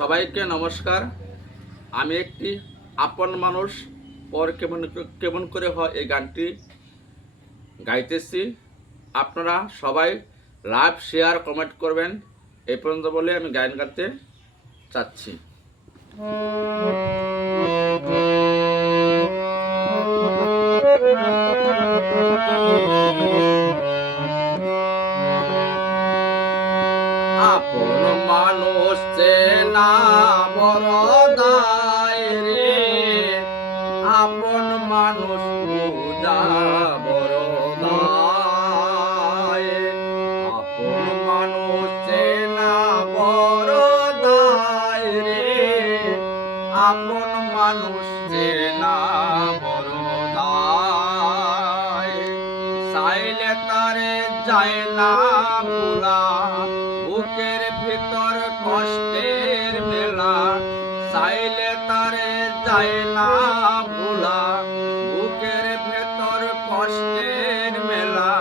সবাইকে নমস্কার। আমি একটি আপন মানুষ পর কেমন কেমন করে হয় এই গানটি গাইতেছি। আপনারা সবাই লাইভ শেয়ার কমেন্ট করবেন। এই পর্যন্ত বলে আমি গান গাইতে চাচ্ছি। আপন মানুষ চেনা বড় দায় রে, আপন মানুষ পূজা বড় দায়। আপন মানুষ চেনা বড় দায় রে, আপন মানুষ চেনা বড় দায়। চাইলে তারে যায় না ভোলা, বুকের ভিতর কষ্টের মেলা। চাইলে তারে যায় না ভোলা, বুকের ভেতর কষ্টের মেলা।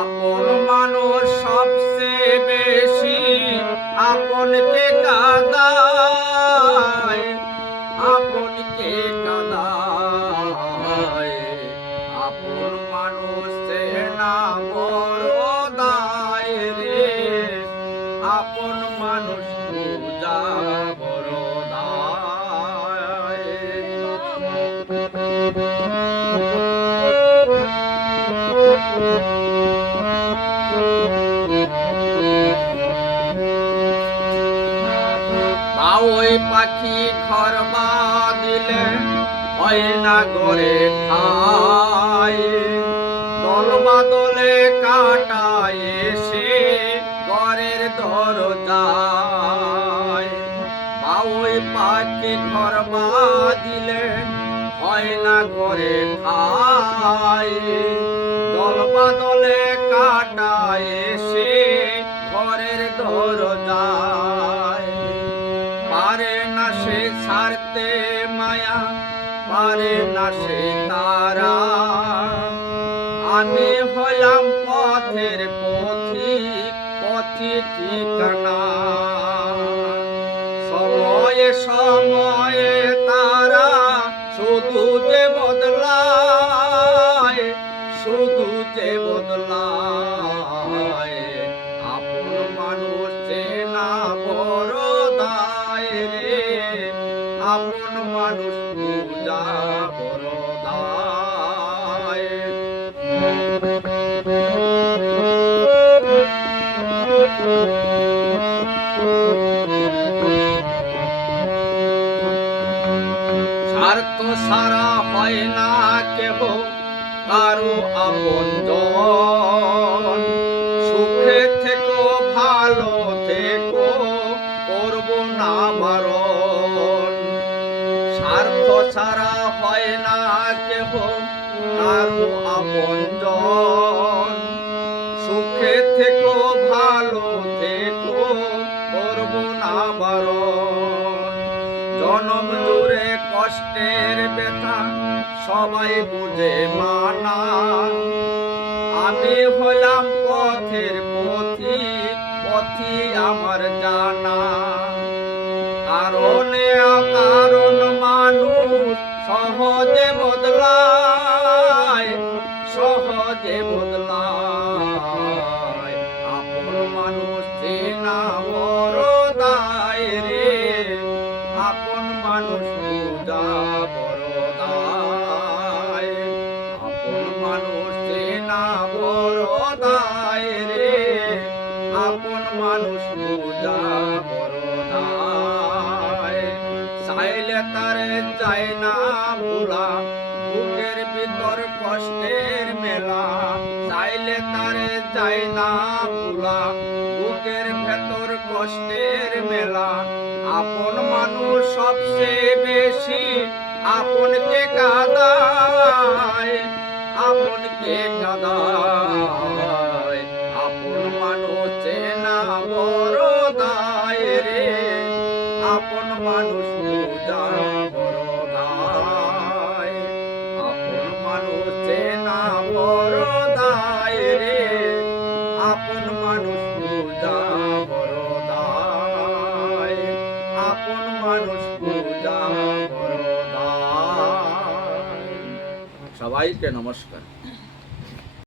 আপন মানুষ সবচেয়ে বেশি আপনকে কাঁদায়, আপনকে কাঁদায়। আপন মানুষ চেনা বড় দায় রে, আপন মানুষ পূজা বড় দায়। বাউই পাখি ঘর বাঁধিলে হয় না গড়ে ঠাই, দল বাদলে কাটায় এসে ঘরের দরজায়। বাউই পাখি ঘর বাঁধিলে হয় না গড়ে ঠাই, দল বাদলে কাটায় এসে ঘরের দরজায়। পারে না সে ছাড়তে মায়া, পারে না সে তারা। আমি হলাম পথের পথিক, পথি ঠিকানা। সময়ে সময়ে তারা শুধু যে বদলায়, শুধু যে বদলায়। আপন মানুষ চেনা বড় দায় রে, আপন মানুষ পূজা বড় দায়। স্বার্থ সারা হয় না কেহ কারো আপনজন। সুখে থেকো ভালো থেকো করব না বারণ। স্বার্থ ছাড়া হয় না কেহ কারো আপনজন। সুখে থেকো ভালো থেকো করব না বারণ। জনম জুড়ে কষ্টের ব্যথা সবাই বুঝে মানা। আমি হলাম পথের পথিক, পথি আমার জানা। কারণে অকারণ মানুষ সহজে বদলায়, সহজে বদলায়। আপন মানুষ চেনা বড় দায় রে, আপন মানুষ পূজা বড় দায়। আপন মানুষ চেনা বড় দায় রে, আপন মানুষ পূজা বড় দায়। চাইলে তারে যায় না ভোলা, বুকের ভিতর কষ্টের মেলা। চাইলে তারে যায় না ভোলা, বুকের ভেতর কষ্টের মেলা। আপন মানুষ সবচেয়ে বেশি আপনকে কাঁদায়, আপনকে কাঁদায়। আপন মানুষ চেনা বড় দায় রে, আপন মানুষ পূজা বড় দায়। আপন মানুষ চেনা বড় দায় রে, আপন মানুষ পূজা বড় দায়। আপন মানুষ বোঝা বড় দায়। সবাইকে নমস্কার।